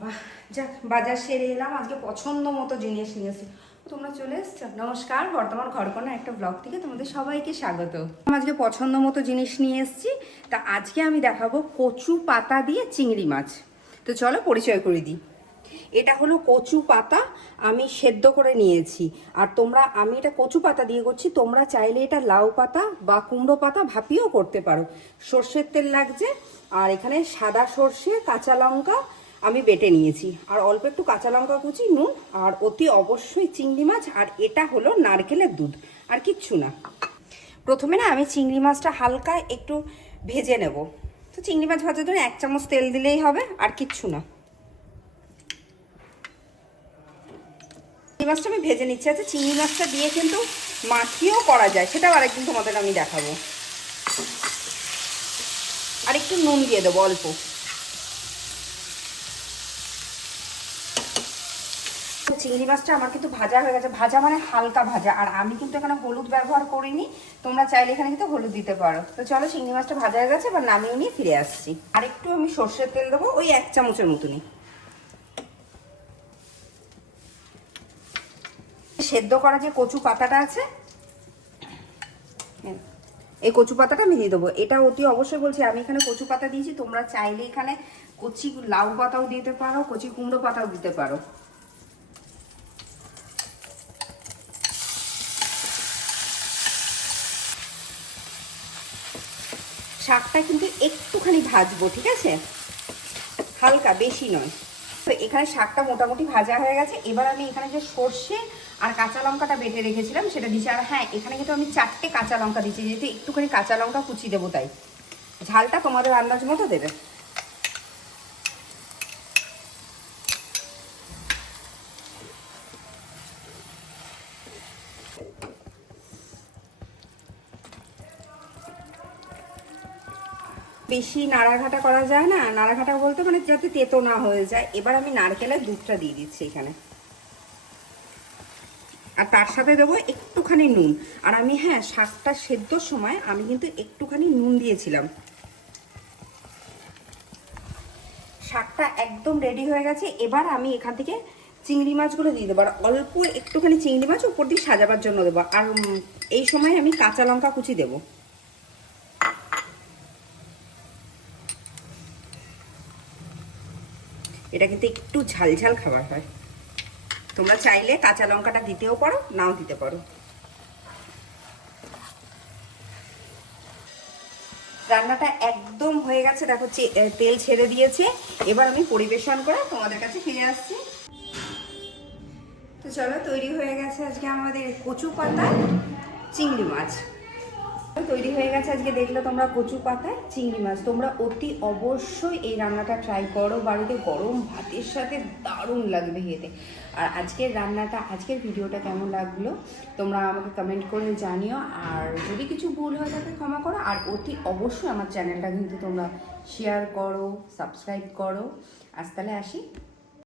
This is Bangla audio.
বাবা, যাক বাজার সেরে এলাম। আজকে পছন্দ মতো জিনিস নিয়ে এসেছি। তোমরা চলে এসছো? নমস্কার, বর্তমান ঘরকন্যা একটা ব্লগ থেকে তোমাদের সবাইকে স্বাগত। আজকে পছন্দ মতো জিনিস নিয়ে এসেছি। তা আজকে আমি দেখাবো কচু পাতা দিয়ে চিংড়ি মাছ। তো চলো পরিচয় করে দিই। এটা হলো কচু পাতা, আমি সেদ্ধ করে নিয়েছি। আর আমি এটা কচু পাতা দিয়ে করছি, তোমরা চাইলে এটা লাউ পাতা বা কুমড়ো পাতা ভাপিয়েও করতে পারো। সর্ষের তেল লাগছে, আর এখানে সাদা সর্ষে, কাঁচা লঙ্কা আমি বেটে নিয়েছি, আর অল্প একটু কাঁচা লঙ্কা কুচি, নুন, আর অতি অবশ্যই চিংড়ি মাছ। আর এটা হলো নারকেলের দুধ, আর কিচ্ছু না। প্রথমে না আমি চিংড়ি মাছটা হালকা একটু ভেজে নেব। তো চিংড়ি মাছ ভাজার জন্য 1 চামচ তেল দিলেই হবে, আর কিচ্ছু না। চিংড়ি মাছটা আমি ভেজে নিচ্ছি। আচ্ছা, চিংড়ি মাছটা দিয়ে কিন্তু মাখিয়েও করা যায়, সেটাও আরেকদিন তোমাদের আমি দেখাবো। আর একটু নুন দিয়ে দেবো অল্প। চিংড়ি মাছটা আমার কিন্তু ভাজা হয়ে গেছে, ভাজা মানে হালকা ভাজা। আর আমি কিন্তু এখানে হলুদ ব্যবহার করিনি, তোমরা চাইলে এখানে কিন্তু হলুদ দিতে পারো। তো চলো, চিংড়ি মাছটা ভাজা হয়ে গেছে, এবার নামিয়ে নিয়ে ফিরে আসছি। আর একটু আমি সর্ষের তেল দেবো, ওই 1 চামচের মতনই। সেদ্ধ করা যে কচু পাতাটা আছে, এই কচু পাতাটা আমি দিয়ে দেবো। এটা অতি অবশ্যই বলছি, আমি এখানে কচু পাতা দিয়েছি, তোমরা চাইলে এখানে কচি লাউ পাতাও দিতে পারো, কচি কুমড়ো পাতাও দিতে পারো। শাকটা কিন্তু একটুখানি ভাজবো, ঠিক আছে, হালকা, বেশি নয়। তো এখানে শাকটা মোটামুটি ভাজা হয়ে গেছে। এবার আমি এখানে যে সর্ষে আর কাঁচা লঙ্কাটা বেটে রেখেছিলাম সেটা দিচ্ছি। আর হ্যাঁ, এখানে কিন্তু আমি 4টে কাঁচা লঙ্কা দিচ্ছি, যেহেতু একটুখানি কাঁচা লঙ্কা কুচি দেবো, তাই ঝালটা তোমাদের আন্দাজ মতো দেবে। বেশি নাড়াঘাটা করা যায় না, নাড়াঘাটা বলতে মানে যাতে তেতো না হয়ে যায়। এবার আমি নারকেলের দুধটা দিয়ে দিচ্ছি এখানে, আর তার সাথে দেবো একটুখানি নুন। আর আমি, হ্যাঁ, শাকটা সেদ্ধর সময় আমি কিন্তু একটুখানি নুন দিয়েছিলাম। শাকটা একদম রেডি হয়ে গেছে। এবার আমি এখান থেকে চিংড়ি মাছগুলো দিয়ে দেবো, আর অল্প একটুখানি চিংড়ি মাছ উপর দিয়ে সাজাবার জন্য দেবো। আর এই সময় আমি কাঁচা লঙ্কা কুচি দেবো। এটা কিন্তু একটু ঝালঝাল খাবার হয়, তোমরা চাইলে কাঁচা লঙ্কাটা দিতেও পারো, নাও দিতে পারো। রান্নাটা একদম হয়ে গেছে, দেখো তেল ছেড়ে দিয়েছে। এবার আমি পরিবেশন করে তোমাদের কাছে ফিরে আসছি। তো চলো, তৈরি হয়ে গেছে আজকে আমাদের কচু পাতা চিংড়ি মাছ। তৈরি হয়ে গেছে আজকে, দেখলে তোমরা, কচু পাতায় চিংড়ি মাছ। তোমরা অতি অবশ্যই এই রান্নাটা ট্রাই করো বাড়িতে, গরম ভাতের সাথে দারুণ লাগবে খেতে। আর আজকের ভিডিওটা কেমন লাগলো তোমরা আমাকে কমেন্ট করে জানিও। আর যদি কিছু ভুল হয়ে থাকে ক্ষমা করো। আর অতি অবশ্যই আমার চ্যানেলটা কিন্তু তোমরা শেয়ার করো, সাবস্ক্রাইব করো। আজ তাহলে আসি।